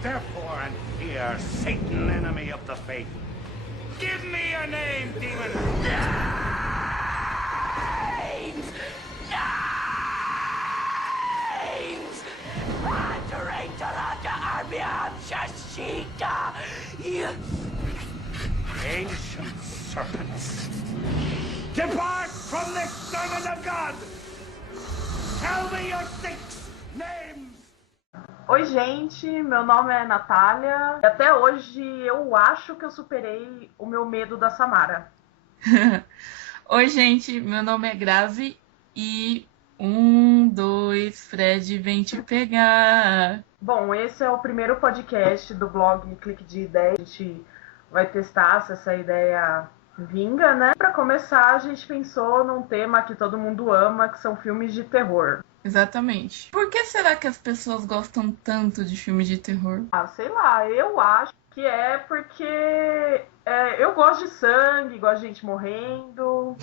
Therefore and fear, Satan, enemy of the faith. Give me your name, demon! Names! Names! Moderator of the army of Shashika! Ancient serpents, depart from this servant of God! Tell me your six names! Oi, gente, meu nome é Natália e até hoje eu acho que eu superei o meu medo da Samara. Oi, gente, meu nome é Grazi e Fred vem te pegar. Bom, esse é o primeiro podcast do blog Clique de Ideias. A gente vai testar se essa ideia vinga, né? Para começar, a gente pensou num tema que todo mundo ama, que são filmes de terror. Exatamente. Por que será que as pessoas gostam tanto de filmes de terror? Ah, sei lá, eu acho que é porque eu gosto de sangue, gosto de gente morrendo.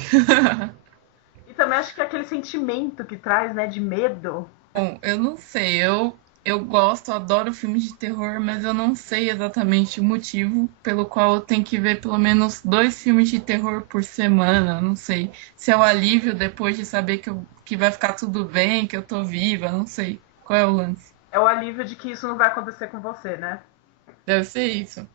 E também acho que é aquele sentimento que traz, né, de medo. Bom, eu não sei, eu gosto, adoro filmes de terror, mas eu não sei exatamente o motivo pelo qual eu tenho que ver pelo menos 2 filmes de terror por semana. Não sei se é o alívio depois de saber que vai ficar tudo bem, que eu tô viva, não sei. Qual é o lance? É o alívio de que isso não vai acontecer com você, né? Deve ser isso.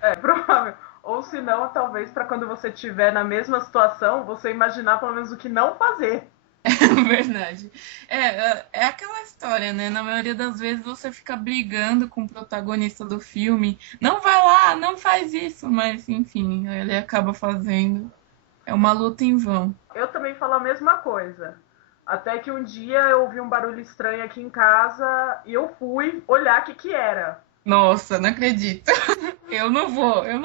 É provável. Ou se não, talvez para quando você estiver na mesma situação, você imaginar pelo menos o que não fazer. Verdade. É aquela história, né? Na maioria das vezes você fica brigando com o protagonista do filme. Não vai lá, não faz isso. Mas, enfim, ele acaba fazendo. É uma luta em vão. Eu também falo a mesma coisa. Até que um dia eu ouvi um barulho estranho aqui em casa e eu fui olhar o que era. Nossa, não acredito. Eu não vou. Eu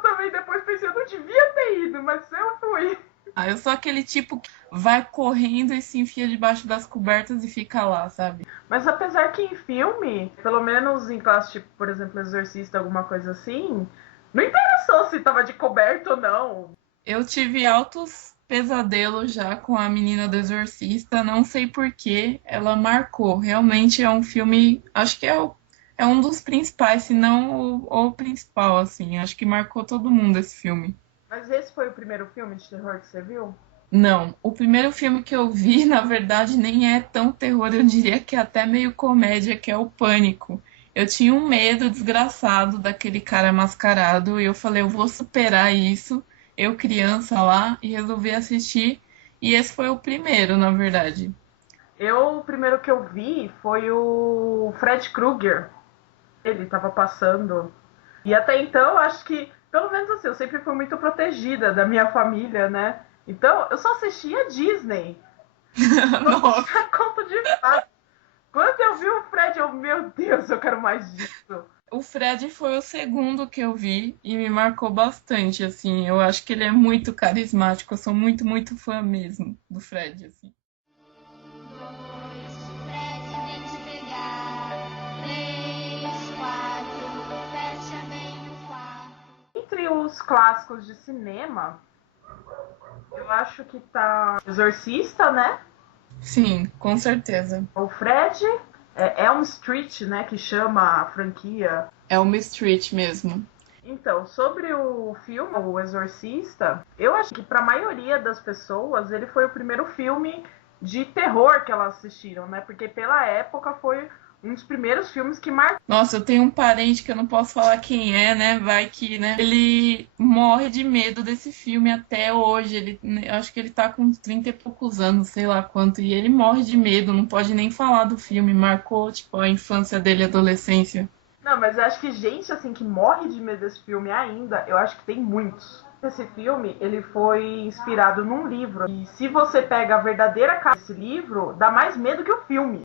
também depois pensei, eu não devia ter ido, mas eu fui. Ah, eu sou aquele tipo que vai correndo e se enfia debaixo das cobertas e fica lá, sabe? Mas apesar que em filme, pelo menos em classe, tipo, por exemplo, Exorcista, alguma coisa assim, não interessou se tava de coberto ou não. Eu tive altos pesadelos já com a menina do Exorcista, não sei por que ela marcou. Realmente é um filme, acho que é um dos principais, se não o principal, assim. Acho que marcou todo mundo esse filme. Mas esse foi o primeiro filme de terror que você viu? Não, o primeiro filme que eu vi, na verdade, nem é tão terror, eu diria que é até meio comédia, que é o Pânico. Eu tinha um medo desgraçado daquele cara mascarado e eu falei, eu vou superar isso. Eu, criança lá, e resolvi assistir. E esse foi o primeiro, na verdade. O primeiro que eu vi foi o Fred Krueger. Ele tava passando. E até então, acho que, pelo menos assim, eu sempre fui muito protegida da minha família, né? Então, eu só assistia Disney. Não Nossa. tinha conta de fato. Quando eu vi o Fred, meu Deus, eu quero mais disso. O Fred foi o segundo que eu vi e me marcou bastante, assim. Eu acho que ele é muito carismático. Eu sou muito, muito fã mesmo do Fred, assim. Entre os clássicos de cinema, eu acho que tá Exorcista, né? Sim, com certeza. O Fred, Elm Street, né? Que chama a franquia. É uma Street mesmo. Então, sobre o filme, O Exorcista, eu acho que para a maioria das pessoas ele foi o primeiro filme de terror que elas assistiram, né? Porque pela época foi um dos primeiros filmes que marcou. Nossa, eu tenho um parente que eu não posso falar quem é, né? Vai que, né? Ele morre de medo desse filme até hoje. Eu acho que ele tá com uns 30 e poucos anos, sei lá quanto. E ele morre de medo, não pode nem falar do filme. Marcou, tipo, a infância dele, a adolescência. Não, mas eu acho que gente, assim, que morre de medo desse filme ainda, eu acho que tem muitos. Esse filme, ele foi inspirado num livro. E se você pega a verdadeira cara desse livro, dá mais medo que o filme.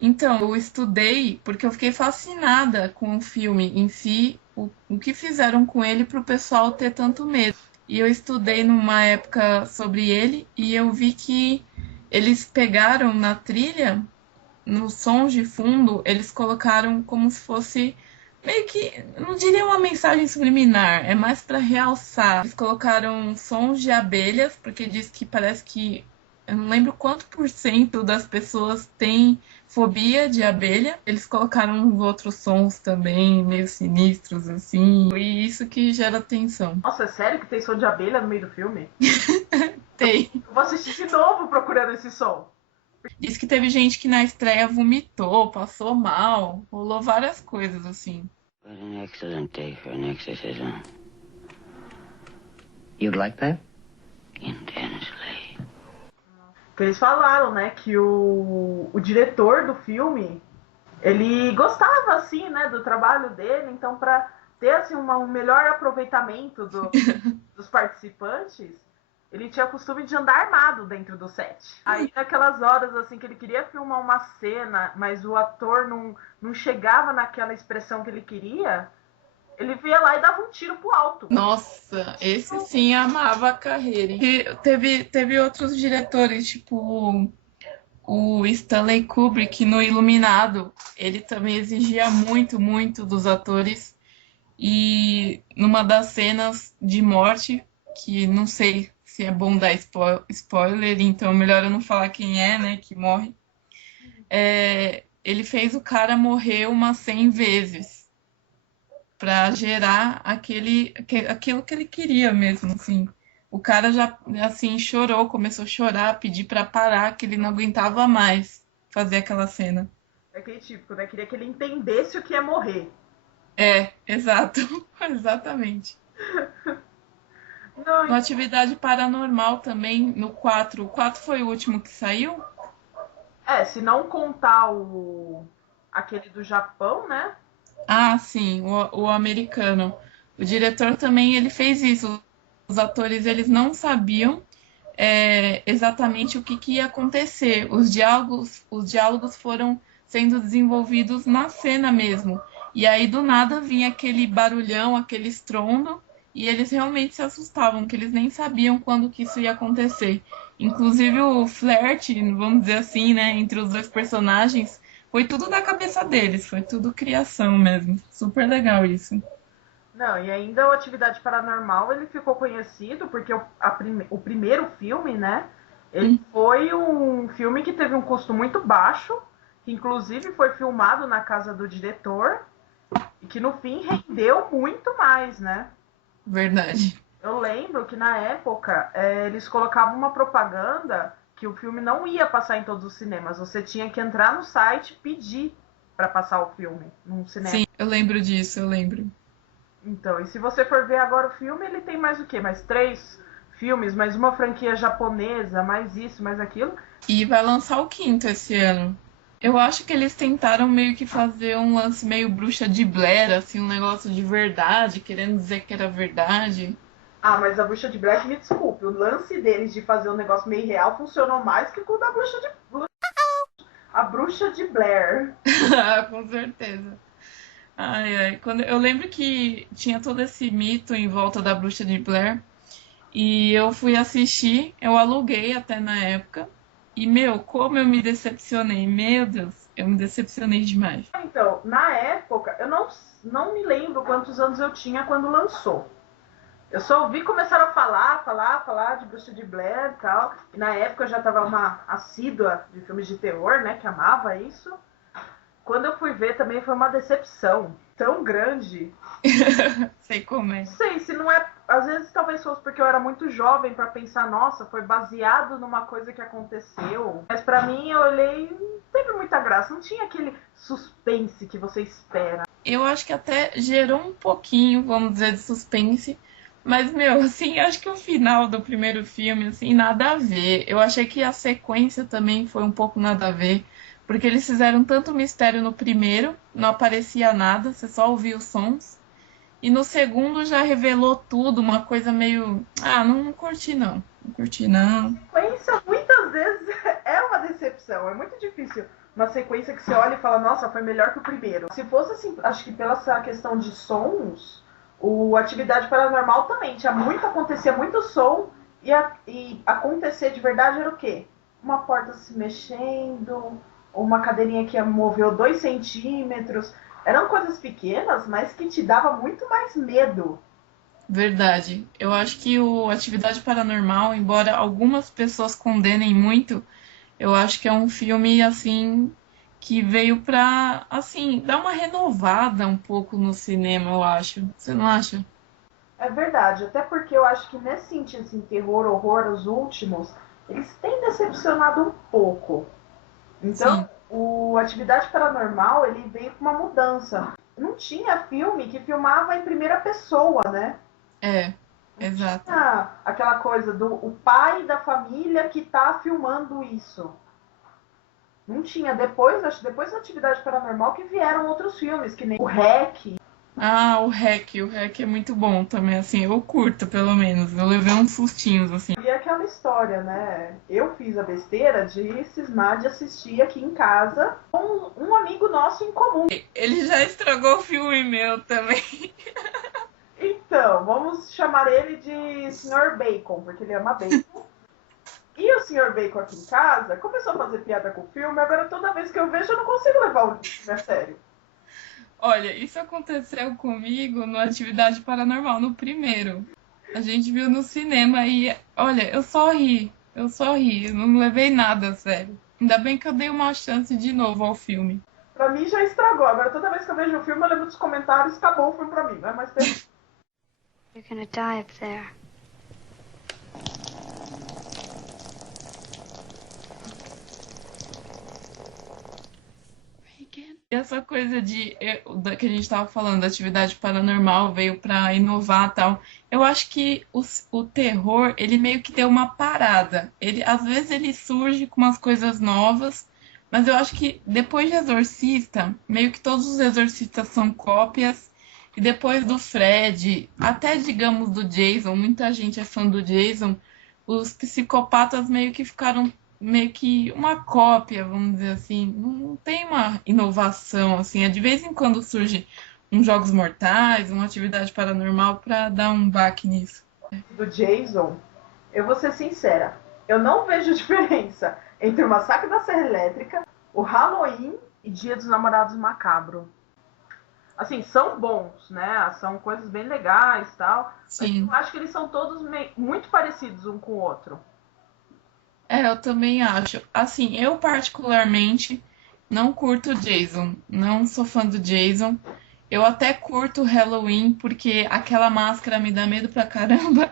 Então, eu estudei porque eu fiquei fascinada com o filme em si, o que fizeram com ele para o pessoal ter tanto medo. E eu estudei numa época sobre ele e eu vi que eles pegaram na trilha, nos sons de fundo, eles colocaram como se fosse meio que, não diria uma mensagem subliminar, é mais para realçar. Eles colocaram sons de abelhas, porque diz que parece que Eu não lembro quanto por cento das pessoas tem fobia de abelha. Eles colocaram uns outros sons também, meio sinistros, assim. E isso que gera tensão. Nossa, é sério que tem som de abelha no meio do filme? Tem. Eu vou assistir de novo procurando esse som. Diz que teve gente que na estreia vomitou, passou mal, rolou várias coisas assim. What an excellent day for an exorcism. You'd like that? Intensely. Que eles falaram, né, que o diretor do filme, ele gostava, assim, né, do trabalho dele, então para ter, assim, um melhor aproveitamento dos participantes, ele tinha o costume de andar armado dentro do set. Aí, naquelas horas, assim, que ele queria filmar uma cena, mas o ator não chegava naquela expressão que ele queria, ele via lá e dava um tiro pro alto. Nossa, esse sim amava a carreira. E teve outros diretores, tipo o Stanley Kubrick no Iluminado. Ele também exigia muito, muito dos atores. E numa das cenas de morte, que não sei se é bom dar spoiler, então melhor eu não falar quem é, né, que morre. Ele fez o cara morrer umas 100 vezes para gerar aquilo que ele queria mesmo, assim. O cara já, assim, chorou, começou a chorar, pedir para parar, que ele não aguentava mais fazer aquela cena. É aquele típico, né? Queria que ele entendesse o que é morrer. Exato, exatamente. Não, No Atividade Paranormal também, no 4. O 4 foi o último que saiu? se não contar aquele do Japão, né? Ah, sim, o americano. O diretor também, ele fez isso. Os atores, eles não sabiam exatamente o que ia acontecer. Os diálogos foram sendo desenvolvidos na cena mesmo. E aí, do nada, vinha aquele barulhão, aquele estrondo, e eles realmente se assustavam, que eles nem sabiam quando que isso ia acontecer. Inclusive, o flerte, vamos dizer assim, né, entre os dois personagens, foi tudo da cabeça deles, foi tudo criação mesmo. Super legal isso. Não, e ainda o Atividade Paranormal, ele ficou conhecido porque o primeiro filme, né? Ele foi um filme que teve um custo muito baixo, que inclusive foi filmado na casa do diretor, e que no fim rendeu muito mais, né? Verdade. Eu lembro que na época eles colocavam uma propaganda que o filme não ia passar em todos os cinemas. Você tinha que entrar no site e pedir para passar o filme num cinema. Sim, eu lembro disso, eu lembro. Então, e se você for ver agora o filme, ele tem mais o quê? Mais 3 filmes, mais uma franquia japonesa, mais isso, mais aquilo. E vai lançar o 5º esse ano. Eu acho que eles tentaram meio que fazer um lance meio Bruxa de Blair, assim, um negócio de verdade, querendo dizer que era verdade. Ah, mas a Bruxa de Blair, me desculpe, o lance deles de fazer um negócio meio real funcionou mais que com o da Bruxa de Blair. A Bruxa de Blair. Com certeza. Ai, ai. Eu lembro que tinha todo esse mito em volta da Bruxa de Blair. E eu fui assistir, eu aluguei até na época. E, meu, como eu me decepcionei. Meu Deus, eu me decepcionei demais. Então, na época, eu não me lembro quantos anos eu tinha quando lançou. Eu só ouvi começaram a falar de Bruxa de Blair e tal. E na época eu já estava uma assídua de filmes de terror, né? Que amava isso. Quando eu fui ver também foi uma decepção tão grande. Sei como é. Não sei, se não é... Às vezes talvez fosse porque eu era muito jovem pra pensar, nossa, foi baseado numa coisa que aconteceu. Mas pra mim, eu olhei, não teve muita graça. Não tinha aquele suspense que você espera. Eu acho que até gerou um pouquinho, vamos dizer, de suspense. Mas, meu, assim, acho que o final do primeiro filme, assim, nada a ver. Eu achei que a sequência também foi um pouco nada a ver. Porque eles fizeram tanto mistério no primeiro, não aparecia nada, você só ouvia os sons. E no segundo já revelou tudo, uma coisa meio... Ah, não curti não. Não curti não. A sequência, muitas vezes, é uma decepção. É muito difícil. Uma sequência que você olha e fala, nossa, foi melhor que o primeiro. Se fosse assim, acho que pela essa questão de sons, o Atividade Paranormal também. Acontecia muito som e acontecer de verdade era o quê? Uma porta se mexendo, uma cadeirinha que moveu 2 centímetros. Eram coisas pequenas, mas que te dava muito mais medo. Verdade. Eu acho que o Atividade Paranormal, embora algumas pessoas condenem muito, eu acho que é um filme assim que veio pra assim dar uma renovada um pouco no cinema, eu acho. Você não acha? É verdade, até porque eu acho que nesse sentido, assim, terror, horror, os últimos, eles têm decepcionado um pouco. Sim, Então, o Atividade Paranormal, ele veio com uma mudança. Não tinha filme que filmava em primeira pessoa, né? é, Não exato. tinha aquela coisa do o pai da família que tá filmando isso. Não tinha. Depois, acho que depois da Atividade Paranormal que vieram outros filmes, que nem o REC. Ah, o REC é muito bom também, assim, eu curto pelo menos. Eu levei uns sustinhos assim. E aquela história, né? Eu fiz a besteira de cismar de assistir aqui em casa com um amigo nosso em comum. Ele já estragou o filme meu também. Então, vamos chamar ele de Sr. Bacon, porque ele ama bacon. E o Sr. Bacon aqui em casa começou a fazer piada com o filme, agora toda vez que eu vejo eu não consigo levar o filme a sério. Olha, isso aconteceu comigo no Atividade Paranormal, no primeiro. A gente viu no cinema e, olha, eu só ri, eu não levei nada a sério. Ainda bem que eu dei uma chance de novo ao filme. Pra mim já estragou, agora toda vez que eu vejo o filme eu lembro dos comentários, acabou o filme pra mim, não é mais tempo. You're gonna die up there. E essa coisa que a gente estava falando, da atividade paranormal, veio para inovar e tal. Eu acho que o terror, ele meio que deu uma parada. Ele, às vezes ele surge com umas coisas novas, mas eu acho que depois de Exorcista, meio que todos os Exorcistas são cópias. E depois do Fred, até digamos do Jason, muita gente é fã do Jason, os psicopatas meio que ficaram meio que uma cópia, vamos dizer assim. Não tem uma inovação, assim. É de vez em quando surge uns Jogos Mortais, uma atividade paranormal para dar um baque nisso. Do Jason, eu vou ser sincera, eu não vejo diferença entre o Massacre da Serra Elétrica, o Halloween e Dia dos Namorados Macabro. Assim, são bons, né? São coisas bem legais e tal, mas Sim. eu acho que eles são todos muito parecidos um com o outro. É, eu também acho. Assim, eu particularmente não curto Jason. Não sou fã do Jason. Eu até curto Halloween, porque aquela máscara me dá medo pra caramba.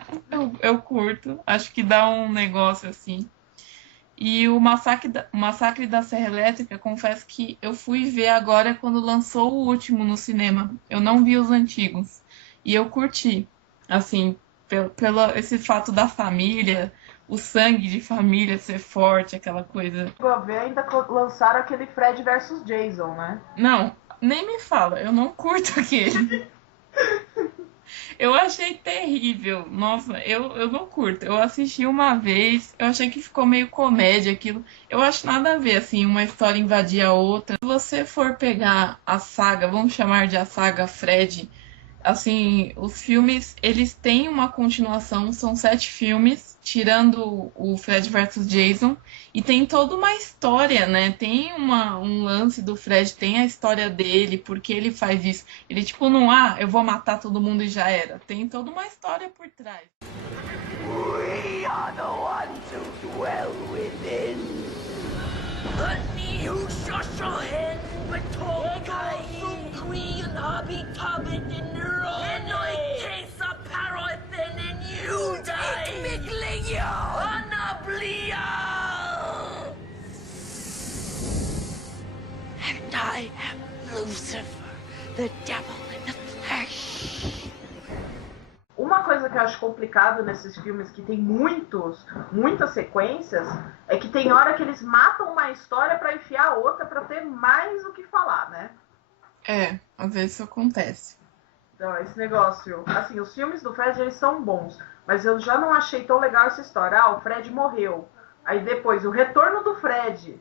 Eu curto. Acho que dá um negócio assim. E o Massacre da Serra Elétrica, confesso que eu fui ver agora quando lançou o último no cinema. Eu não vi os antigos. E eu curti. Assim, pelo esse fato da família, o sangue de família ser forte, aquela coisa. Vou ver, ainda lançaram aquele Fred versus Jason, né? Não, nem me fala, eu não curto aquele. Eu achei terrível. Nossa, eu não curto. Eu assisti uma vez, eu achei que ficou meio comédia aquilo. Eu acho nada a ver, assim, uma história invadir a outra. Se você for pegar a saga, vamos chamar de a saga Fred, assim, os filmes, eles têm uma continuação, são 7 filmes, tirando o Fred versus Jason, e tem toda uma história, né? Tem um lance do Fred, tem a história dele, porque ele faz isso. Ele, tipo, não, eu vou matar todo mundo e já era. Tem toda uma história por trás. We are the ones who dwell within. Honey, who shush your head, but talk Queen Hobby Tobbit in the road. And I taste a paraffin and you die. Miglio! Anablio! And I am Lucifer, the devil in the flesh. Uma coisa que eu acho complicado nesses filmes que tem muitas sequências, é que tem hora que eles matam uma história pra enfiar a outra pra ter mais o que falar, né? É, às vezes isso acontece. Então, esse negócio, assim, os filmes do Fred, eles são bons, mas eu já não achei tão legal essa história. Ah, o Fred morreu. Aí depois, o retorno do Fred.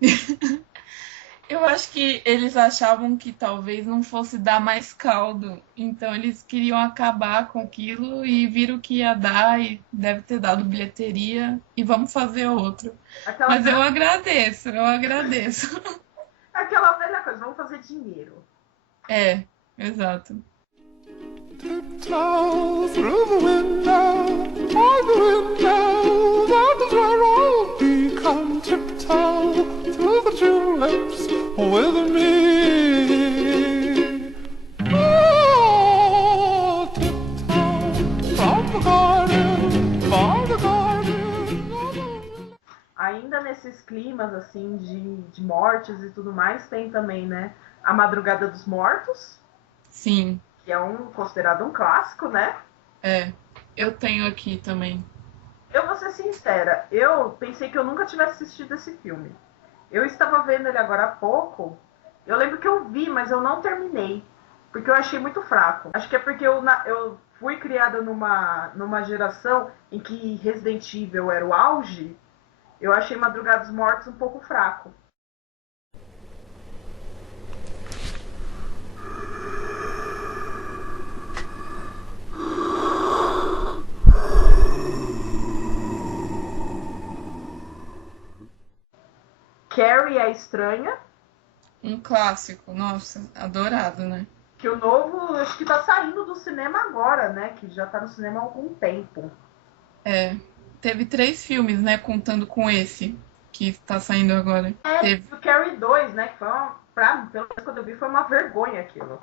Eu acho que eles achavam que talvez não fosse dar mais caldo, então eles queriam acabar com aquilo e viram que ia dar e deve ter dado bilheteria e vamos fazer outro. Aquela, Mas eu agradeço, eu agradeço. aquela velha coisa, vamos fazer dinheiro. É, exato. Tiptoe through the window, on the window, that is where I'll be. Come tiptoe through the tulips with me. Oh, tiptoe from the garden, from the garden. Ainda nesses climas, assim, de mortes e tudo mais, tem também, né, A Madrugada dos Mortos. Sim. Que é considerado um clássico, né? É, eu tenho aqui também. Eu vou ser sincera, eu pensei que eu nunca tivesse assistido esse filme. Eu estava vendo ele agora há pouco. Eu lembro que eu vi, mas eu não terminei. Porque eu achei muito fraco. Acho que é porque eu fui criada numa geração em que Resident Evil era o auge. Eu achei Madrugada dos Mortos um pouco fraco. Carrie a Estranha. Um clássico, nossa, adorado, né? Que o novo, acho que tá saindo do cinema agora, né? Que já tá no cinema há algum tempo. É, teve 3 filmes, né, contando com esse, que tá saindo agora. Teve o Carrie 2, né? Que foi pelo menos quando eu vi, foi uma vergonha aquilo.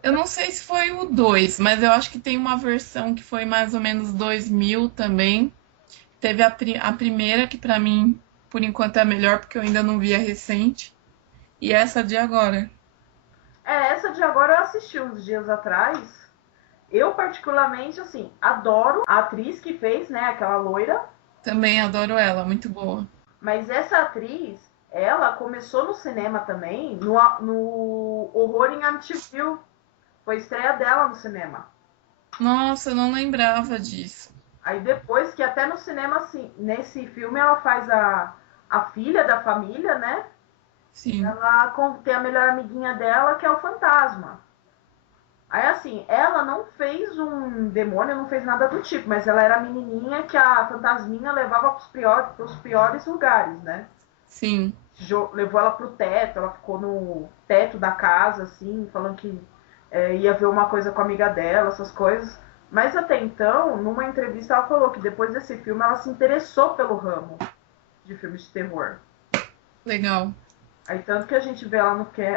Eu não sei se foi o 2, mas eu acho que tem uma versão que foi mais ou menos 2000 também. Teve a primeira, que pra mim, por enquanto, é a melhor, porque eu ainda não vi a recente. E essa de agora. Essa de agora eu assisti uns dias atrás. Eu, particularmente, assim, adoro a atriz que fez, né? Aquela loira. Também adoro ela, muito boa. Mas essa atriz, ela começou no cinema também, no Horror em Amityville. Foi a estreia dela no cinema. Nossa, eu não lembrava disso. Aí depois, que até no cinema, assim, nesse filme ela faz a filha da família, né? Sim. Ela tem a melhor amiguinha dela, que é o fantasma. Aí, assim, ela não fez um demônio, não fez nada do tipo, mas ela era a menininha que a fantasminha levava pros piores lugares, né? Sim. Levou ela pro teto, ela ficou no teto da casa, assim, falando que ia ver uma coisa com a amiga dela, essas coisas. Mas até então, numa entrevista, ela falou que depois desse filme ela se interessou pelo ramo de filmes de terror. Legal. Aí tanto que a gente vê ela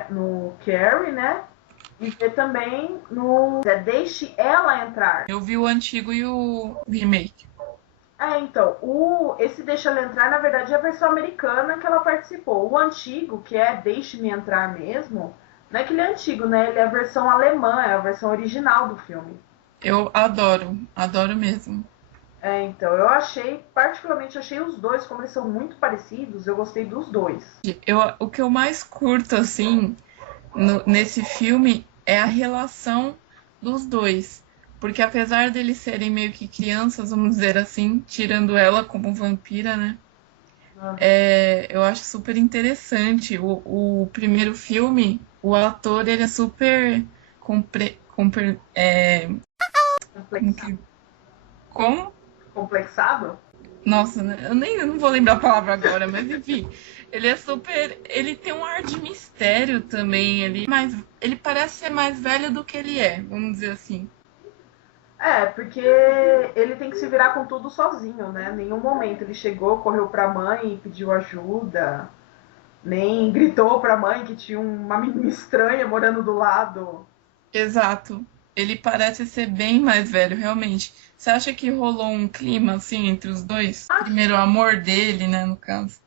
no Carrie, né? E vê também no Deixe Ela Entrar. Eu vi o antigo e o remake. Então, esse Deixa Ela Entrar, na verdade, é a versão americana que ela participou. O antigo, que é Deixe-me Entrar mesmo, não é que ele é antigo, né? Ele é a versão alemã, é a versão original do filme. Eu adoro mesmo. Então, particularmente achei os dois, como eles são muito parecidos, eu gostei dos dois. O que eu mais curto, assim, nesse filme é a relação dos dois. Porque apesar deles serem meio que crianças, vamos dizer assim, tirando ela como vampira, né? Eu acho super interessante. O primeiro filme, o ator, ele é super... Como? Complexado? Nossa, né? Eu não vou lembrar a palavra agora, mas enfim. Ele é super... Ele tem um ar de mistério também. Ele parece ser mais velho do que ele é, vamos dizer assim. Porque ele tem que se virar com tudo sozinho, né? Nenhum momento ele chegou, correu pra mãe e pediu ajuda. Nem gritou pra mãe que tinha uma menina estranha morando do lado. Exato. Ele parece ser bem mais velho, realmente. Você acha que rolou um clima, assim, entre os dois? Primeiro, o amor dele, né, no caso.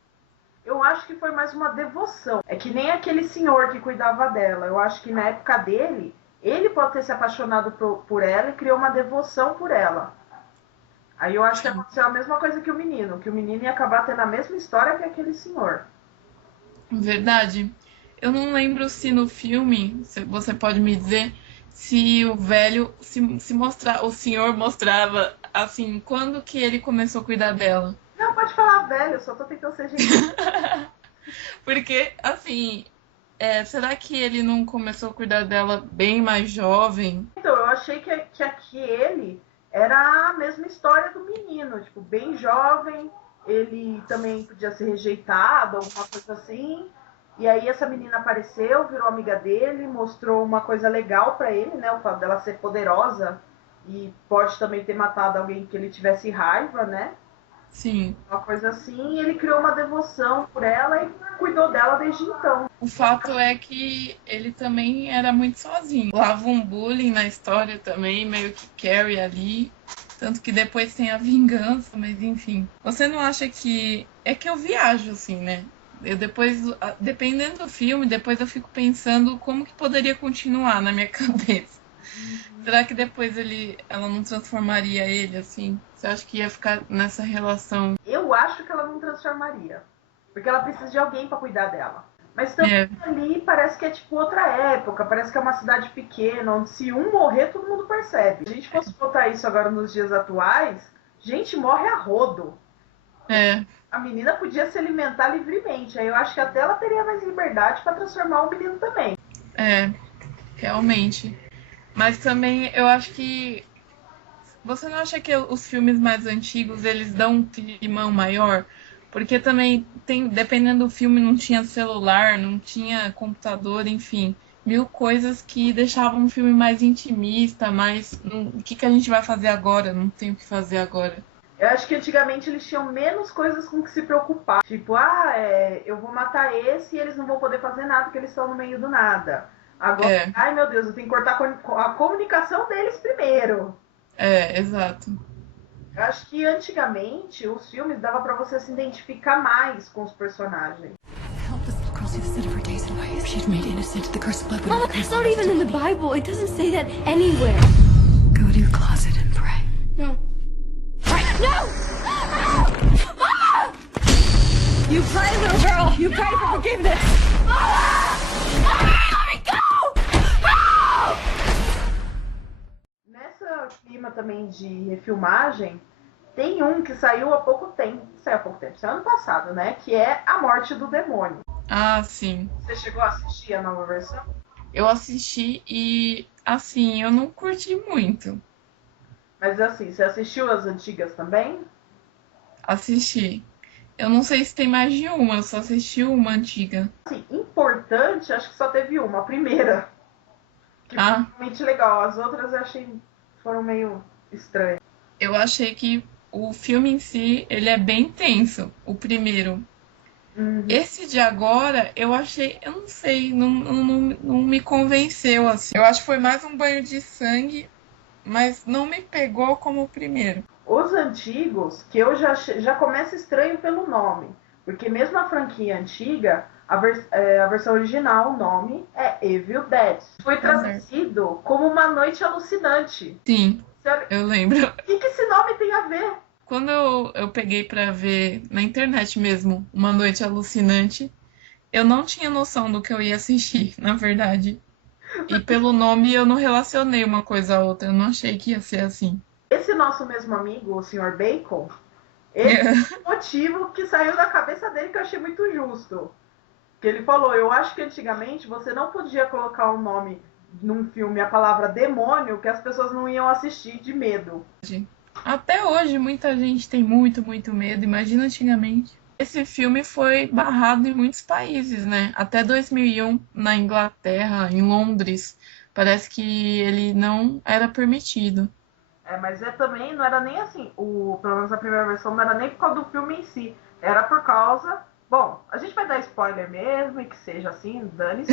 Eu acho que foi mais uma devoção. É que nem aquele senhor que cuidava dela. Eu acho que na época dele, ele pode ter se apaixonado por ela e criou uma devoção por ela. Aí eu acho que aconteceu a mesma coisa que o menino ia acabar tendo a mesma história que aquele senhor. Verdade. Eu não lembro se no filme, você pode me dizer, se o velho, o senhor mostrava, assim, quando que ele começou a cuidar dela. Não, pode falar velho, eu só tô tentando ser gentil. Porque, assim, será que ele não começou a cuidar dela bem mais jovem? Então, eu achei que aqui ele era a mesma história do menino, tipo, bem jovem, ele também podia ser rejeitado, alguma coisa assim, E aí essa menina apareceu, virou amiga dele, mostrou uma coisa legal pra ele, né? O fato dela ser poderosa e pode também ter matado alguém que ele tivesse raiva, né? Sim. Uma coisa assim, e ele criou uma devoção por ela e cuidou dela desde então. O fato é que ele também era muito sozinho. Lava um bullying na história também, meio que Carrie ali. Tanto que depois tem a vingança, mas enfim. Você não acha que... É que eu viajo, assim, né? Eu depois, dependendo do filme, depois eu fico pensando como que poderia continuar na minha cabeça. Será que depois ela não transformaria ele, assim? Você acha que ia ficar nessa relação? Eu acho que ela não transformaria. Porque ela precisa de alguém pra cuidar dela. Mas também ali parece que é tipo outra época. Parece que é uma cidade pequena, onde se um morrer, todo mundo percebe. Se a gente fosse botar isso agora nos dias atuais, gente morre a rodo. É. A menina podia se alimentar livremente. Aí eu acho que até ela teria mais liberdade pra transformar o menino também. É, realmente. Mas também eu acho que... Você não acha que os filmes mais antigos, eles dão um climão maior? Porque também, dependendo do filme, não tinha celular, não tinha computador, enfim. Mil coisas que deixavam um filme mais intimista, mais... O que a gente vai fazer agora? Não tem o que fazer agora. Eu acho que antigamente eles tinham menos coisas com que se preocupar. Tipo, eu vou matar esse e eles não vão poder fazer nada porque eles estão no meio do nada. Agora, ai meu Deus, eu tenho que cortar a comunicação deles primeiro. É, exato. Eu acho que antigamente os filmes dava pra você se identificar mais com os personagens. Mama, that's not even in the Bible. It doesn't say that anywhere. Go to your closet and pray. No. No! Mama! You pray, little girl. You pray for forgiveness. Mama! Let me go! Help! Nessa clima também de refilmagem, tem um que saiu há pouco tempo. Saiu ano passado, né? Que é A Morte do Demônio. Ah, sim. Você chegou a assistir a nova versão? Eu assisti e, assim, eu não curti muito. Mas assim, você assistiu as antigas também? Assisti. Eu não sei se tem mais de uma, eu só assisti uma antiga. Assim, importante, acho que só teve uma, a primeira. Que foi realmente legal. As outras eu achei foram meio estranhas. Eu achei que o filme em si, ele é bem tenso, o primeiro. Esse de agora, eu achei, eu não sei, não me convenceu, assim. Eu acho que foi mais um banho de sangue, mas não me pegou como o primeiro. Os antigos, que eu já começo estranho pelo nome. Porque mesmo a franquia antiga, a versão original, o nome é Evil Dead. Foi traduzido como Uma Noite Alucinante. Sim, eu lembro. O que esse nome tem a ver? Quando eu peguei pra ver na internet mesmo, Uma Noite Alucinante, eu não tinha noção do que eu ia assistir, na verdade. E pelo nome eu não relacionei uma coisa a outra, eu não achei que ia ser assim. Esse nosso mesmo amigo, o Sr. Bacon, esse é o motivo que saiu da cabeça dele que eu achei muito justo. Que ele falou, eu acho que antigamente você não podia colocar o nome num filme, a palavra demônio, que as pessoas não iam assistir de medo. Até hoje muita gente tem muito, muito medo, imagina antigamente. Esse filme foi barrado em muitos países, né? Até 2001, na Inglaterra, em Londres, parece que ele não era permitido. Mas também não era nem assim, pelo menos a primeira versão não era nem por causa do filme em si, era por causa... Bom, a gente vai dar spoiler mesmo, e que seja assim, dane-se.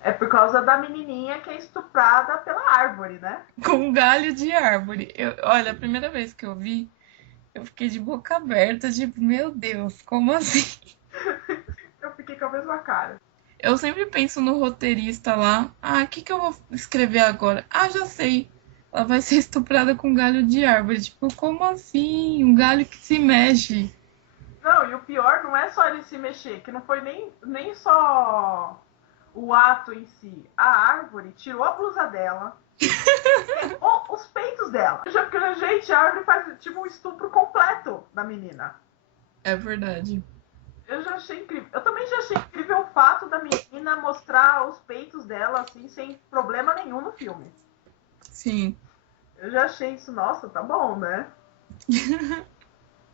É por causa da menininha que é estuprada pela árvore, né? Com um galho de árvore. Olha, a primeira vez que eu vi, eu fiquei de boca aberta, tipo, meu Deus, como assim? Eu fiquei com a mesma cara. Eu sempre penso no roteirista lá, o que eu vou escrever agora? Já sei. Ela vai ser estuprada com um galho de árvore. Tipo, como assim? Um galho que se mexe. Não, e o pior não é só ele se mexer, que não foi nem só o ato em si. A árvore tirou a blusa dela, os peitos dela. Gente, a árvore faz tipo um estupro completo da menina. É verdade. Eu já achei incrível. Eu também já achei incrível o fato da menina mostrar os peitos dela, assim, sem problema nenhum no filme. Sim. Eu já achei isso, nossa, tá bom, né?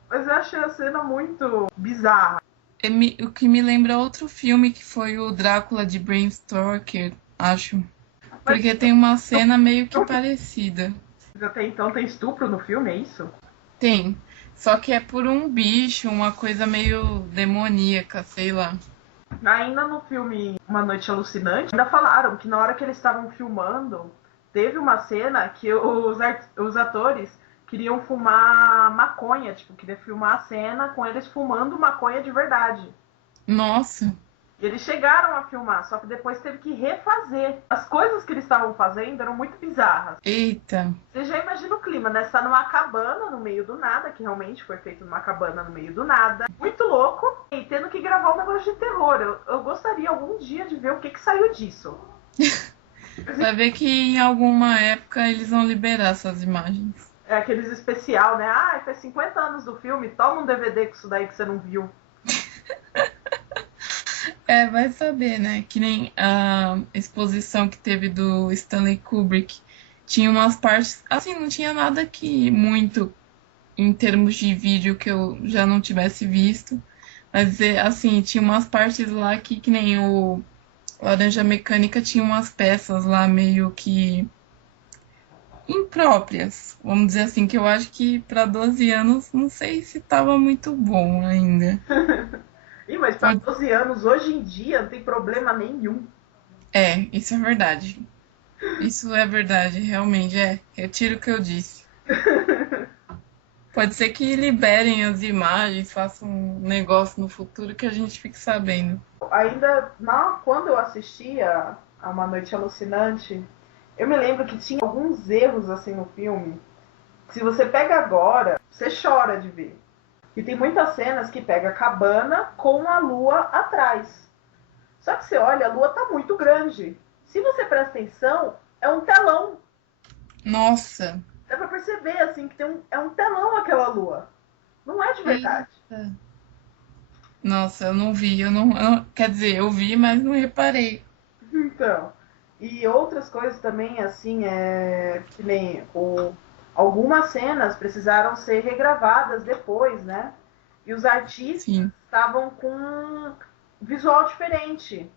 Mas eu achei a cena muito bizarra. O que me lembra outro filme que foi o Drácula de Bram Stoker, acho. Porque tem uma cena meio que parecida. Até então tem estupro no filme, é isso? Tem. Só que é por um bicho, uma coisa meio demoníaca, sei lá. Ainda no filme Uma Noite Alucinante, ainda falaram que na hora que eles estavam filmando, teve uma cena que os atores queriam fumar maconha, tipo, queria filmar a cena com eles fumando maconha de verdade. Nossa. E eles chegaram a filmar, só que depois teve que refazer. As coisas que eles estavam fazendo eram muito bizarras. Eita. Você já imagina o clima, né? Você tá numa cabana no meio do nada, que realmente foi feito numa cabana no meio do nada. Muito louco. E tendo que gravar um negócio de terror. Eu gostaria algum dia de ver o que saiu disso. Vai ver que em alguma época eles vão liberar essas imagens. É aqueles especial, né? Ah, faz 50 anos do filme, toma um DVD com isso daí que você não viu. É, vai saber, né? Que nem a exposição que teve do Stanley Kubrick. Tinha umas partes... Assim, não tinha nada que muito em termos de vídeo que eu já não tivesse visto. Mas, assim, tinha umas partes lá que nem o Laranja Mecânica tinha umas peças lá meio que impróprias. Vamos dizer assim, que eu acho que para 12 anos, não sei se tava muito bom ainda. Ih, mas para 12 anos, hoje em dia, não tem problema nenhum. É, isso é verdade. Isso é verdade, realmente. Retiro o que eu disse. Pode ser que liberem as imagens, façam um negócio no futuro que a gente fique sabendo. Ainda quando eu assistia a Uma Noite Alucinante, eu me lembro que tinha alguns erros assim no filme. Se você pega agora, você chora de ver. E tem muitas cenas que pega a cabana com a lua atrás. Só que você olha, a lua tá muito grande. Se você presta atenção, é um telão. Nossa! Dá pra perceber, assim, que é um telão aquela lua. Não é de verdade. Eita. Nossa, eu não vi. Quer dizer, eu vi, mas não reparei. Então. E outras coisas também, assim, que nem algumas cenas precisaram ser regravadas depois, né? E os artistas estavam com um visual diferente.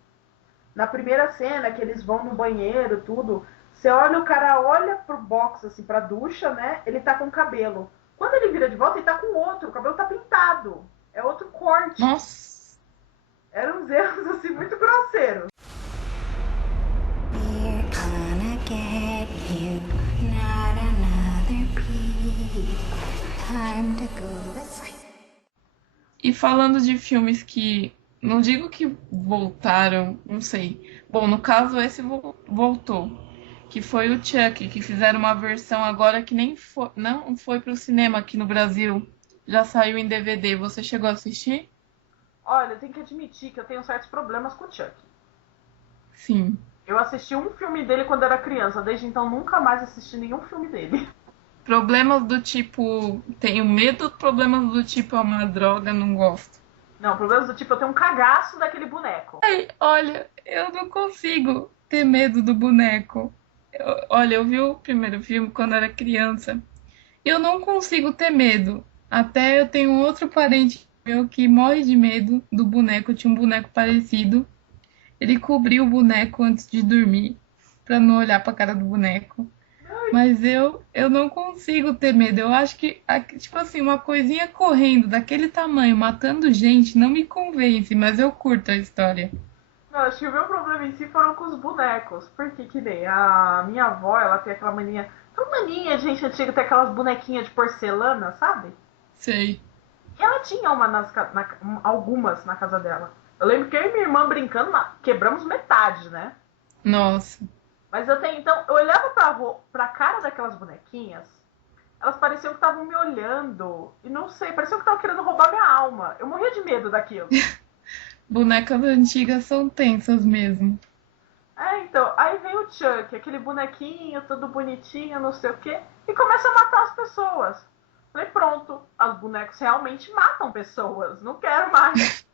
Na primeira cena, que eles vão no banheiro, tudo, você olha, o cara olha pro box, assim, pra ducha, né? Ele tá com cabelo. Quando ele vira de volta, ele tá com outro. O cabelo tá pintado. É outro corte. Nossa! Eram uns erros, assim, muito grosseiros. E falando de filmes que, não digo que voltaram, não sei. Bom, no caso esse voltou, que foi o Chuck, que fizeram uma versão agora que não foi pro cinema aqui no Brasil. Já saiu em DVD. Você chegou a assistir? Olha, eu tenho que admitir que eu tenho certos problemas com o Chuck. Sim. Eu assisti um filme dele quando era criança, desde então nunca mais assisti nenhum filme dele. Problemas do tipo, tenho medo, problemas do tipo, é uma droga, não gosto. Não, problemas do tipo, eu tenho um cagaço daquele boneco. Ai, olha, eu não consigo ter medo do boneco. Olha, eu vi o primeiro filme quando era criança. Eu não consigo ter medo. Até eu tenho outro parente meu que morre de medo do boneco. Tinha um boneco parecido. Ele cobriu o boneco antes de dormir, pra não olhar pra cara do boneco. Mas eu não consigo ter medo. Eu acho que, tipo assim, uma coisinha correndo daquele tamanho, matando gente, não me convence, mas eu curto a história. Não, acho que o meu problema em si foram com os bonecos. Porque que nem a minha avó, ela tem aquela mania... Aquela mania de gente antiga, tem aquelas bonequinhas de porcelana, sabe? Sei. E ela tinha algumas na casa dela. Eu lembro que eu e minha irmã brincando, quebramos metade, né? Nossa. Mas até então, eu olhava pra cara daquelas bonequinhas, elas pareciam que estavam me olhando. E não sei, pareciam que estavam querendo roubar minha alma. Eu morria de medo daquilo. Bonecas antigas são tensas mesmo. Então, aí vem o Chuck, aquele bonequinho todo bonitinho, não sei o quê, e começa a matar as pessoas. Falei, pronto, os bonecos realmente matam pessoas, não quero mais.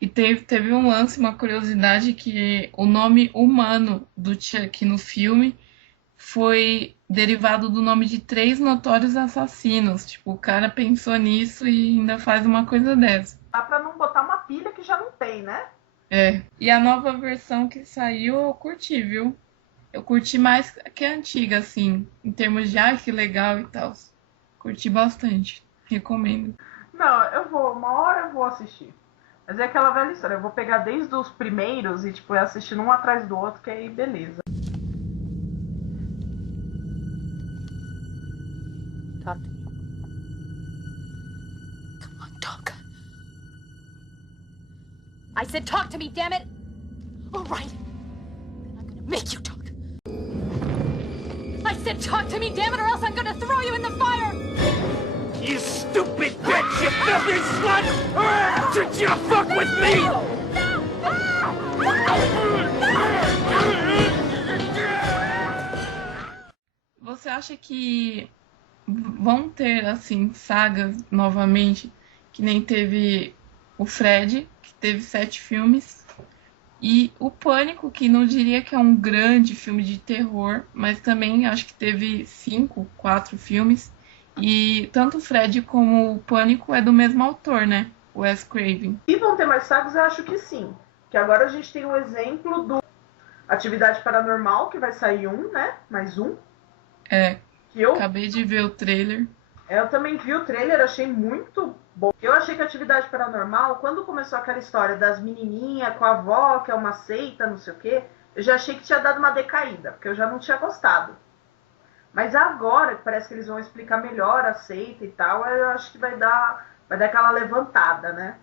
E teve um lance, uma curiosidade, que o nome humano do Chuck no filme foi derivado do nome de 3 notórios assassinos. Tipo, o cara pensou nisso e ainda faz uma coisa dessa. Dá pra não botar uma pilha que já não tem, né? É. E a nova versão que saiu, eu curti, viu? Eu curti mais que a antiga, assim, em termos de, que legal e tal. Curti bastante. Recomendo. Não, uma hora eu vou assistir. Mas é aquela velha história, eu vou pegar desde os primeiros e, tipo, ir assistindo um atrás do outro, que aí beleza. Talk to me. Come on, talk. I said talk to me, damn it! All right. Then I'm gonna make you talk. I said talk to me, damn it, or else I'm gonna throw you in the fire! You stupid bitch! You filthy slut! Did you fuck with me? Você acha que vão ter, assim, sagas novamente, que nem teve o Fred, que teve 7 filmes, e o Pânico, que não diria que é um grande filme de terror, mas também acho que teve 4 filmes, e tanto o Fred como o Pânico é do mesmo autor, né? O Wes Craven. E vão ter mais sagas? Eu acho que sim. Que agora a gente tem um exemplo do Atividade Paranormal, que vai sair né? Mais um. É, Que eu acabei de ver o trailer. Eu também vi o trailer, achei muito bom. Eu achei que Atividade Paranormal, quando começou aquela história das menininhas com a avó, que é uma seita, não sei o quê, eu já achei que tinha dado uma decaída, porque eu já não tinha gostado. Mas agora, que parece que eles vão explicar melhor a seita e tal, eu acho que vai dar aquela levantada, né?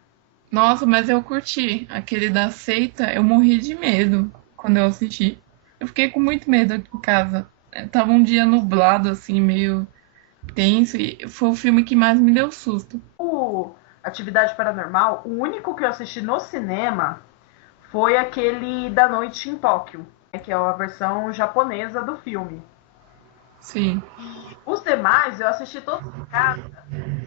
Nossa, mas eu curti. Aquele da seita, eu morri de medo quando eu assisti. Eu fiquei com muito medo aqui em casa. Tava um dia nublado, assim, meio tenso, e foi o filme que mais me deu susto. O Atividade Paranormal, o único que eu assisti no cinema foi aquele da Noite em Tóquio, que é a versão japonesa do filme. Sim. Os demais eu assisti todos em casa.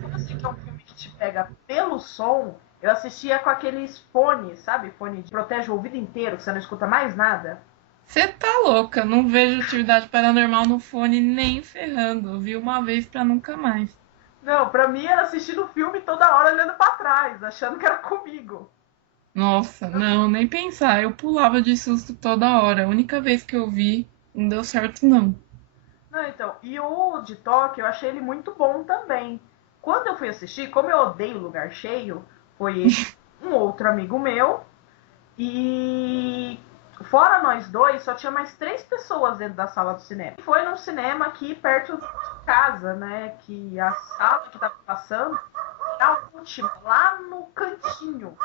Como eu sei que é um filme que te pega pelo som, eu assistia com aqueles fones, sabe? Fone que protege o ouvido inteiro, que você não escuta mais nada. Você tá louca, não vejo Atividade Paranormal no fone nem ferrando. Eu vi uma vez pra nunca mais. Não, pra mim era assistindo o filme toda hora olhando pra trás, achando que era comigo. Nossa, não, nem pensar. Eu pulava de susto toda hora. A única vez que eu vi, não deu certo, não. Não, então, e o de Tóquio eu achei ele muito bom também. Quando eu fui assistir, como eu odeio lugar cheio, foi um outro amigo meu e fora nós dois, só tinha mais 3 pessoas dentro da sala do cinema. Foi num cinema aqui perto de casa, né? Que a sala que tava passando era a última, lá no cantinho.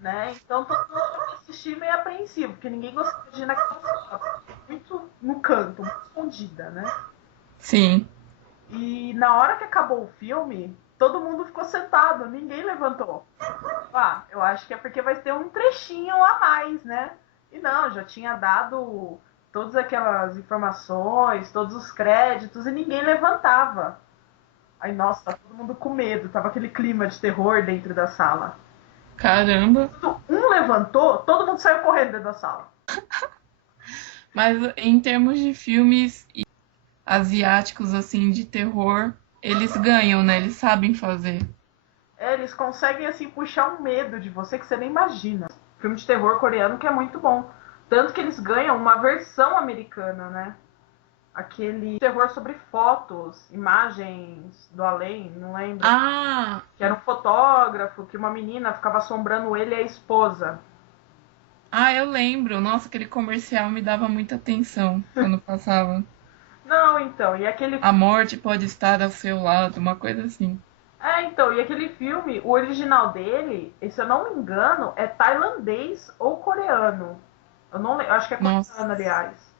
Né? Então todo mundo assistir meio apreensivo, porque ninguém gostava de ir naquela sala. Muito no canto, muito escondida, né? Sim. E na hora que acabou o filme, todo mundo ficou sentado, ninguém levantou. Eu acho que é porque vai ter um trechinho a mais, né? E não, já tinha dado todas aquelas informações, todos os créditos e ninguém levantava. Aí, nossa, tá todo mundo com medo, tava aquele clima de terror dentro da sala. Caramba. Um levantou, todo mundo saiu correndo dentro da sala. Mas em termos de filmes asiáticos, assim, de terror, eles ganham, né? Eles sabem fazer. Eles conseguem, assim, puxar um medo de você que você nem imagina. Filme de terror coreano que é muito bom. Tanto que eles ganham uma versão americana, né? Aquele terror sobre fotos, imagens do além, não lembro. Ah! Que era um fotógrafo, que uma menina ficava assombrando ele e a esposa. Ah, eu lembro. Nossa, aquele comercial me dava muita atenção quando passava. Não, então, e aquele... A morte pode estar ao seu lado, uma coisa assim. Então, e aquele filme, o original dele, se eu não me engano, é tailandês ou coreano. Eu não lembro, acho que é coreano, aliás.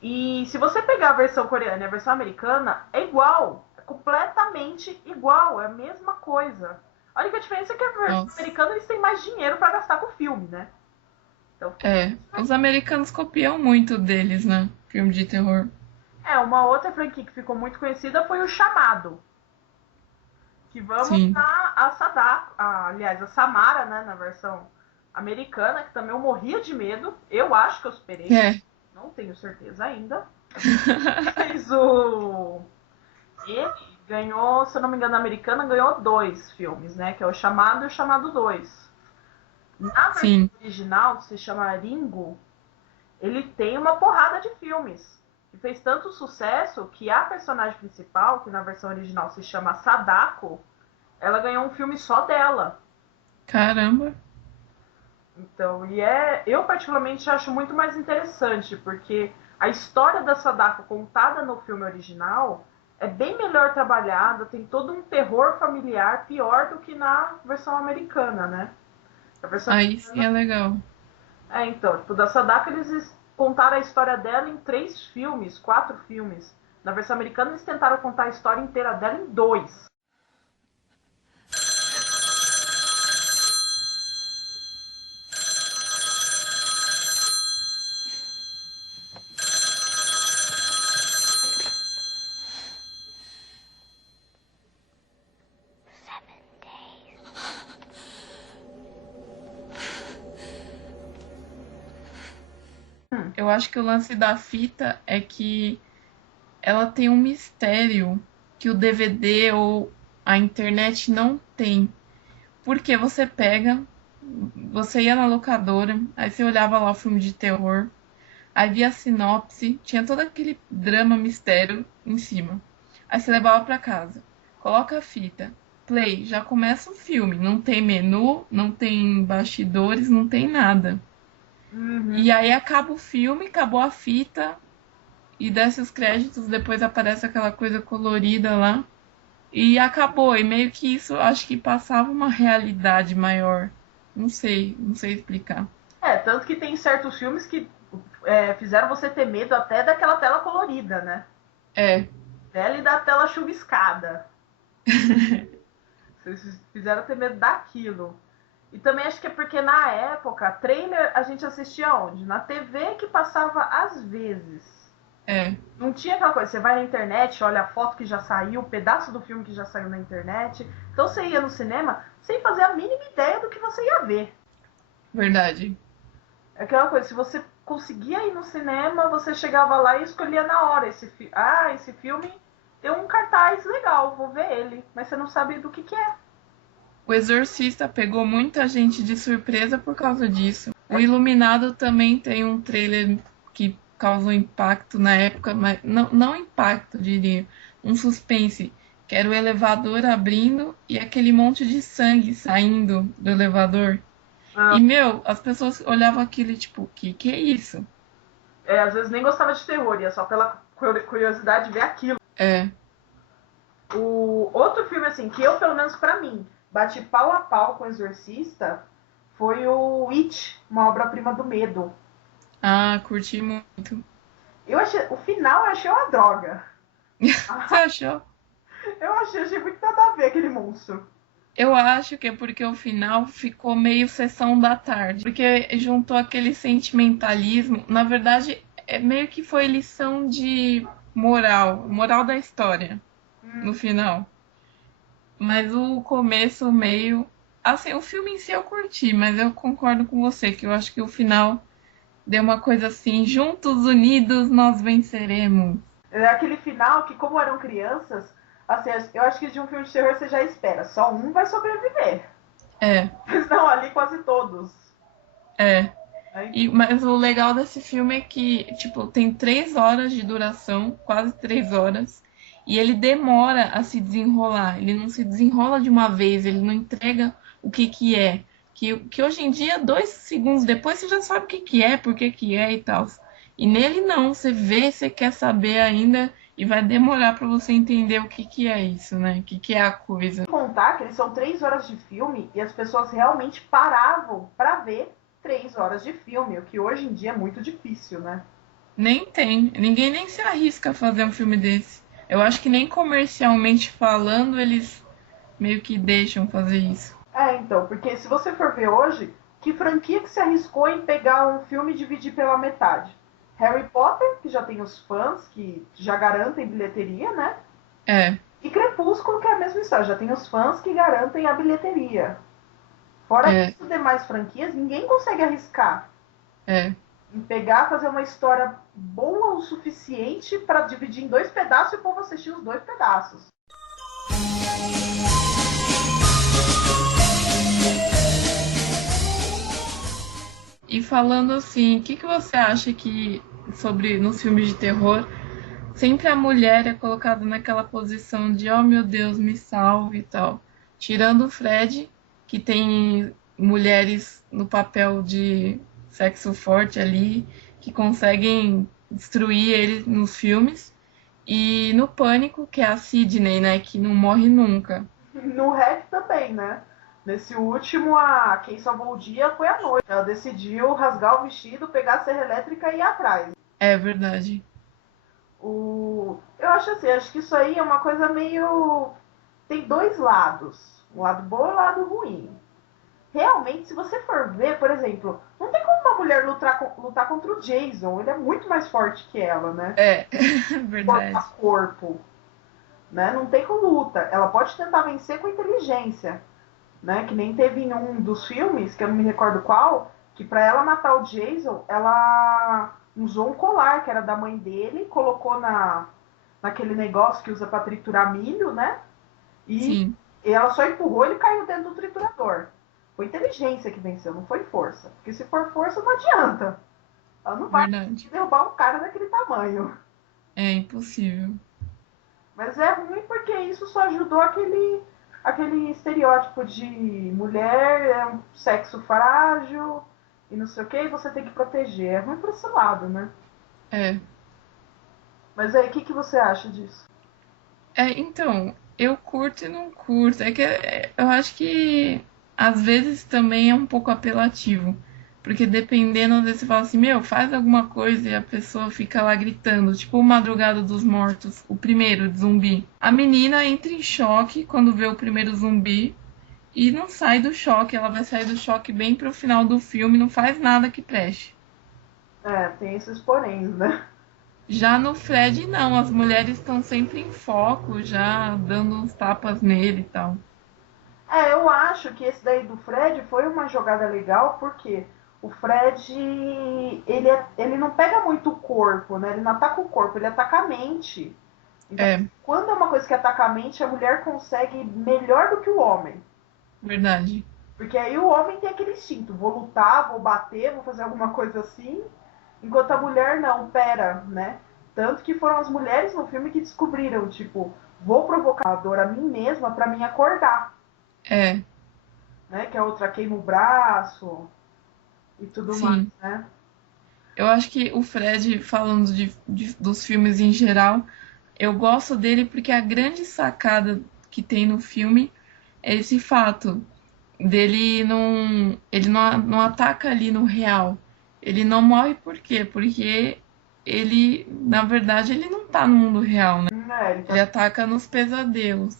E se você pegar a versão coreana e a versão americana, é igual. É completamente igual, é a mesma coisa. A única diferença é que a versão americana eles têm mais dinheiro pra gastar com o filme, né? Então, os americanos copiam muito deles, né? Filme de terror. Uma outra franquia que ficou muito conhecida foi o Chamado. Que vamos dar a Sadako, aliás, a Samara, né, na versão americana, que também eu morria de medo. Eu acho que eu superei. Não tenho certeza ainda. Fez o... Ele ganhou, se eu não me engano, a americana ganhou 2 filmes, né? Que é o Chamado e o Chamado 2. Na versão Sim. original, que se chama Ringo, ele tem uma porrada de filmes. E fez tanto sucesso que a personagem principal, que na versão original se chama Sadako, ela ganhou um filme só dela. Caramba. Então, eu particularmente acho muito mais interessante, porque a história da Sadako contada no filme original é bem melhor trabalhada, tem todo um terror familiar pior do que na versão americana, né? A versão Aí sim é legal. então, tipo, da Sadako eles contaram a história dela em 3 filmes, 4 filmes. Na versão americana eles tentaram contar a história inteira dela em 2. Eu acho que o lance da fita é que ela tem um mistério que o DVD ou a internet não tem. Porque você pega, você ia na locadora, aí você olhava lá o filme de terror, aí via a sinopse, tinha todo aquele drama mistério em cima. Aí você levava pra casa, coloca a fita, play, já começa o filme. Não tem menu, não tem bastidores, não tem nada. E aí acaba o filme, acabou a fita, e desce os créditos, depois aparece aquela coisa colorida lá. E acabou. E meio que isso, acho que passava uma realidade maior. Não sei explicar. Tanto que tem certos filmes que fizeram você ter medo até daquela tela colorida, né? É, Dela e da tela chuviscada. Vocês fizeram ter medo daquilo. E também acho que é porque na época, trailer a gente assistia onde? Na TV que passava às vezes. é, Não tinha aquela coisa, você vai na internet, olha a foto que já saiu, o pedaço do filme que já saiu na internet. Então você ia no cinema sem fazer a mínima ideia do que você ia ver. verdade. É aquela coisa, se você conseguia ir no cinema, você chegava lá e escolhia na hora esse filme tem um cartaz legal, vou ver ele. Mas você não sabe do que é. O Exorcista pegou muita gente de surpresa por causa disso. O Iluminado também tem um trailer que causou impacto na época, mas não impacto, diria, um suspense, que era o elevador abrindo e aquele monte de sangue saindo do elevador. Ah. E, meu, as pessoas olhavam aquilo e tipo, que é isso? Às vezes nem gostava de terror, ia só pela curiosidade de ver aquilo. É, O outro filme, assim, que eu, pelo menos pra mim, bati pau a pau com o Exorcista, foi o It, uma obra-prima do medo. curti muito. O final eu achei uma droga. Você achou? Eu achei muito nada a ver aquele monstro. Eu acho que é porque o final ficou meio sessão da tarde. Porque juntou aquele sentimentalismo. Na verdade, meio que foi lição de moral da história, no final. Mas o começo, o meio... Assim, o filme em si eu curti, mas eu concordo com você, que eu acho que o final deu uma coisa assim, juntos, unidos, nós venceremos. É aquele final que, como eram crianças, assim, eu acho que de um filme de terror você já espera. Só um vai sobreviver. É, Mas não, ali quase todos. é. Aí, Mas o legal desse filme é que, tipo, tem 3 horas de duração, quase 3 horas, e ele demora a se desenrolar. Ele não se desenrola de uma vez, ele não entrega o que é. Que hoje em dia, 2 segundos depois, você já sabe o que é, por que é e tal. E nele não, você vê, você quer saber ainda, e vai demorar pra você entender o que é isso, né? O que é a coisa. contar que eles são 3 horas de filme e as pessoas realmente paravam pra ver 3 horas de filme, o que hoje em dia é muito difícil, né? Nem tem. Ninguém nem se arrisca a fazer um filme desse. Eu acho que nem comercialmente falando, eles meio que deixam fazer isso. Então, porque se você for ver hoje, que franquia que se arriscou em pegar um filme e dividir pela metade? Harry Potter, que já tem os fãs, que já garantem bilheteria, né? É, E Crepúsculo, que é a mesma história, já tem os fãs que garantem a bilheteria. Fora isso, demais franquias, ninguém consegue arriscar é. em pegar, fazer uma história boa o suficiente para dividir em 2 pedaços e o povo assistir os 2 pedaços. E falando assim, o que você acha que sobre nos filmes de terror sempre a mulher é colocada naquela posição de oh meu Deus, me salve e tal. Tirando o Fred, que tem mulheres no papel de sexo forte ali, que conseguem destruir ele nos filmes. E no Pânico, que é a Sidney, né, que não morre nunca. No REC também, né? Nesse último, quem salvou o dia foi a noite. Ela decidiu rasgar o vestido, pegar a serra elétrica e ir atrás. É verdade. Eu acho assim, acho que isso aí é uma coisa meio... Tem 2 lados. Um lado bom e um lado ruim. Realmente, se você for ver, por exemplo, não tem como uma mulher lutar contra o Jason. Ele é muito mais forte que ela, né? É, verdade. Corpo a corpo. Né? Não tem com luta. Ela pode tentar vencer com inteligência. Né? Que nem teve em um dos filmes, que eu não me recordo qual, que pra ela matar o Jason, ela usou um colar que era da mãe dele, colocou naquele negócio que usa pra triturar milho, né? Sim. E ela só empurrou e ele caiu dentro do triturador. Foi inteligência que venceu, não foi força. Porque se for força, não adianta. Ela não vai derrubar um cara daquele tamanho. É impossível. Mas é ruim porque isso só ajudou aquele estereótipo de mulher, é um sexo frágil e não sei o que, e você tem que proteger. É ruim por esse lado, né? É. Mas aí, o que você acha disso? Então, eu curto e não curto. É que eu acho que às vezes também é um pouco apelativo. Porque dependendo, às vezes você fala assim, meu, faz alguma coisa e a pessoa fica lá gritando. Tipo o Madrugada dos Mortos, o primeiro de zumbi. A menina entra em choque quando vê o primeiro zumbi e não sai do choque. Ela vai sair do choque bem pro final do filme, não faz nada que preste. Tem esses poréns, né? Já no Fred, não. As mulheres estão sempre em foco, já dando uns tapas nele e tal. Eu acho que esse daí do Fred foi uma jogada legal, porque o Fred, ele não pega muito o corpo, né? Ele não ataca o corpo, ele ataca a mente. Então, quando é uma coisa que ataca a mente, a mulher consegue melhor do que o homem. Verdade. Porque aí o homem tem aquele instinto, vou lutar, vou bater, vou fazer alguma coisa assim, enquanto a mulher não, pera, né? Tanto que foram as mulheres no filme que descobriram, tipo, vou provocar a dor a mim mesma pra mim acordar. Né? Que a outra queima o braço e tudo mais, né? Eu acho que o Fred, falando dos filmes em geral, eu gosto dele porque a grande sacada que tem no filme é esse fato dele ele não ataca ali no real. Ele não morre por quê? Porque ele, na verdade, ele não tá no mundo real, né? Ele ataca nos pesadelos.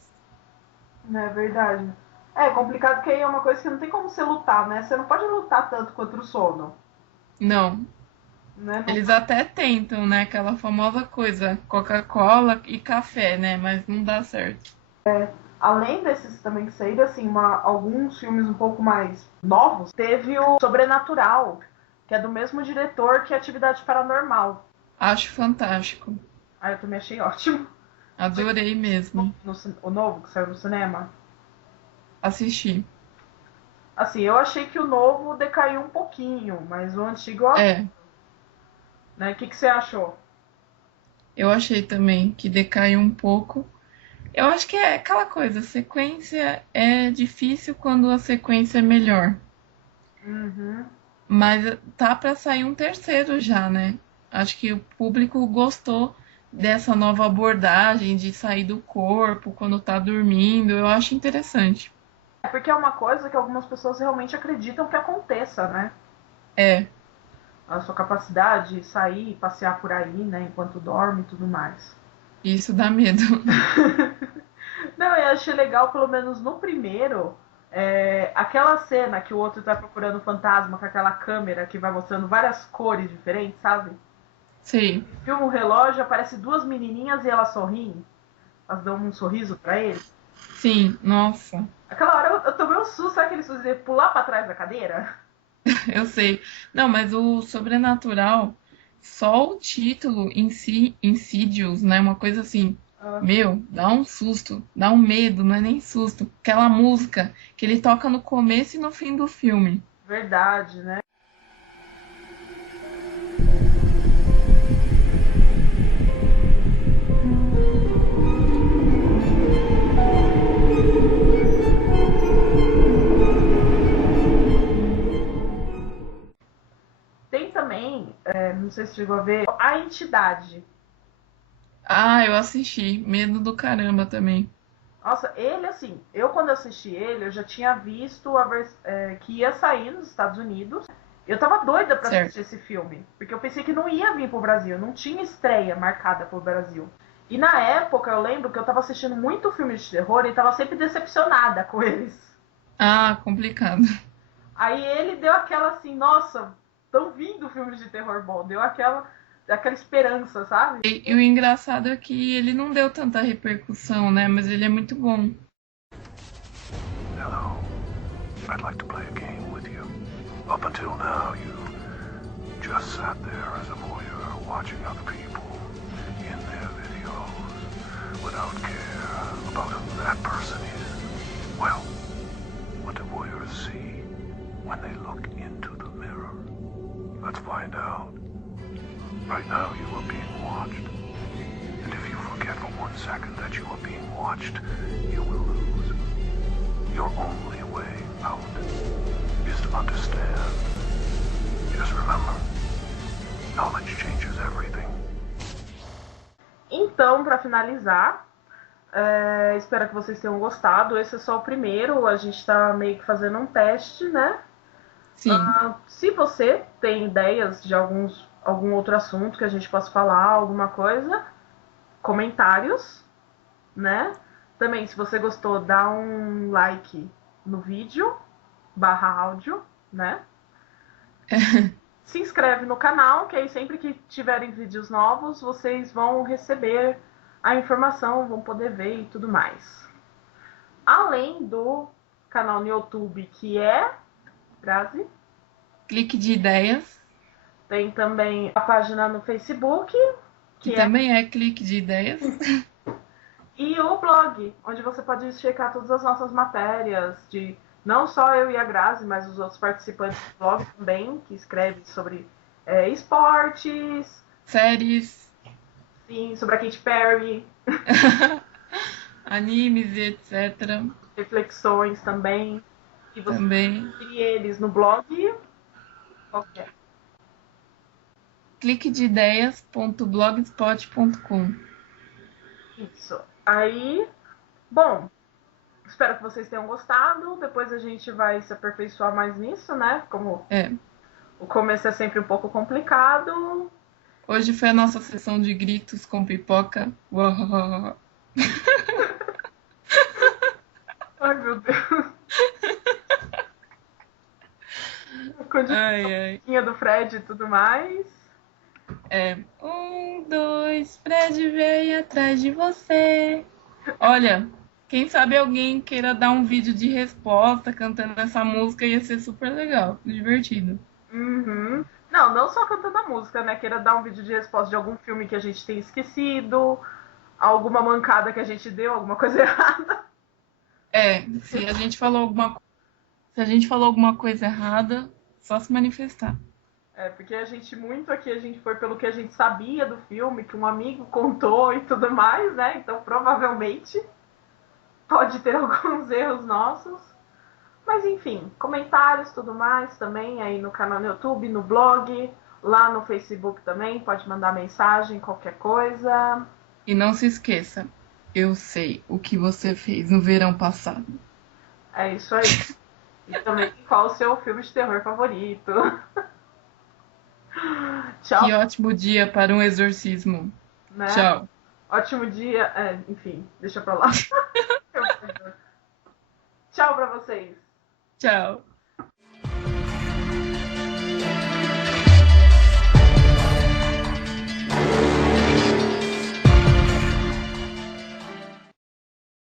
É verdade. É complicado porque aí é uma coisa que não tem como você lutar, né? Você não pode lutar tanto contra o sono. Não. Né? Eles até tentam, né? Aquela famosa coisa, Coca-Cola e café, né? Mas não dá certo. Além desses também que saíram, assim, alguns filmes um pouco mais novos, teve o Sobrenatural, que é do mesmo diretor que Atividade Paranormal. Acho fantástico. Eu também achei ótimo. Adorei mesmo. O novo que saiu no cinema? Assisti. Assim, eu achei que o novo decaiu um pouquinho, mas o antigo... Né? O que você achou? Eu achei também que decaiu um pouco. Eu acho que é aquela coisa, a sequência é difícil quando a sequência é melhor. Mas tá pra sair um terceiro já, né? Acho que o público gostou dessa nova abordagem de sair do corpo quando tá dormindo. Eu acho interessante. Porque é uma coisa que algumas pessoas realmente acreditam que aconteça, né? A sua capacidade de sair e passear por aí, né? Enquanto dorme e tudo mais. Isso dá medo. Não, eu achei legal, pelo menos no primeiro, aquela cena que o outro tá procurando o fantasma com aquela câmera que vai mostrando várias cores diferentes, sabe? Sim. Filma o relógio, aparece 2 menininhas e elas sorriem. Elas dão um sorriso pra ele. Sim, nossa. Aquela hora eu tomei um susto, sabe aquele susto de pular pra trás da cadeira? Eu sei. Não, mas o Sobrenatural só o título em si, Insidious, né? Uma coisa assim, meu, dá um susto, dá um medo, não é nem susto. Aquela música que ele toca no começo e no fim do filme. Verdade, né? Tem também, não sei se chegou a ver, A Entidade. Ah, eu assisti. Medo do caramba também. Nossa, ele assim, eu quando assisti ele, eu já tinha visto que ia sair nos Estados Unidos. Eu tava doida pra Certo. assistir esse filme, porque eu pensei que não ia vir pro Brasil, não tinha estreia marcada pro Brasil. E na época eu lembro que eu tava assistindo muito filme de terror e tava sempre decepcionada com eles. Ah, complicado. Aí ele deu aquela assim, nossa, tão vindo filmes de terror bom, deu aquela esperança, sabe? E o engraçado é que ele não deu tanta repercussão, né? Mas ele é muito bom. Hello. I'd like to play a game with you. Up until now, you just sat there as a voyeur watching other people in their videos without care about who that person is. Well, what do voyeurs see when they look into the mirror? Let's find out. Right now, you are being watched. And if you forget for 1 second that you are being watched, you will lose. Your only way out is to understand. Just remember, knowledge changes everything. Então, pra finalizar, espero que vocês tenham gostado. Esse é só o primeiro, a gente tá meio que fazendo um teste, né? Sim. Se você tem ideias de algum outro assunto que a gente possa falar, alguma coisa, comentários, né? Também, se você gostou, dá um like no vídeo, /áudio, né? Se inscreve no canal, que aí sempre que tiverem vídeos novos, vocês vão receber a informação, vão poder ver e tudo mais. Além do canal no YouTube, que é... Grazi? Clique de ideias. Tem também a página no Facebook, Que também é clique de ideias. E o blog, onde você pode checar todas as nossas matérias, de não só eu e a Grazi, mas os outros participantes do blog também, que escrevem sobre esportes. Séries. Sim, sobre a Katy Perry. Animes e etc. Reflexões também. E você também. consegue eles no blog. Qualquer. cliquedeideias.blogspot.com. Isso. Aí, bom, espero que vocês tenham gostado. Depois a gente vai se aperfeiçoar mais nisso, né? Como o começo é sempre um pouco complicado. Hoje foi a nossa sessão de gritos com pipoca. Ai, meu Deus. A do Fred e tudo mais. 1, 2, Fred vem atrás de você. Olha, quem sabe alguém queira dar um vídeo de resposta cantando essa música, ia ser super legal, divertido. Uhum. Não só cantando a música, né? Queira dar um vídeo de resposta de algum filme que a gente tem esquecido, alguma mancada que a gente deu, alguma coisa errada. Se a gente falou alguma coisa errada, só se manifestar. Porque a gente foi pelo que a gente sabia do filme, que um amigo contou e tudo mais, né? Então provavelmente pode ter alguns erros nossos. Mas enfim, comentários, tudo mais também aí no canal no YouTube, no blog, lá no Facebook também, pode mandar mensagem, qualquer coisa. E não se esqueça, eu sei o que você fez no verão passado. É isso aí. E também qual o seu filme de terror favorito. Tchau. Que ótimo dia para um exorcismo. Né? Tchau. Ótimo dia. Enfim, deixa pra lá. Tchau pra vocês. Tchau.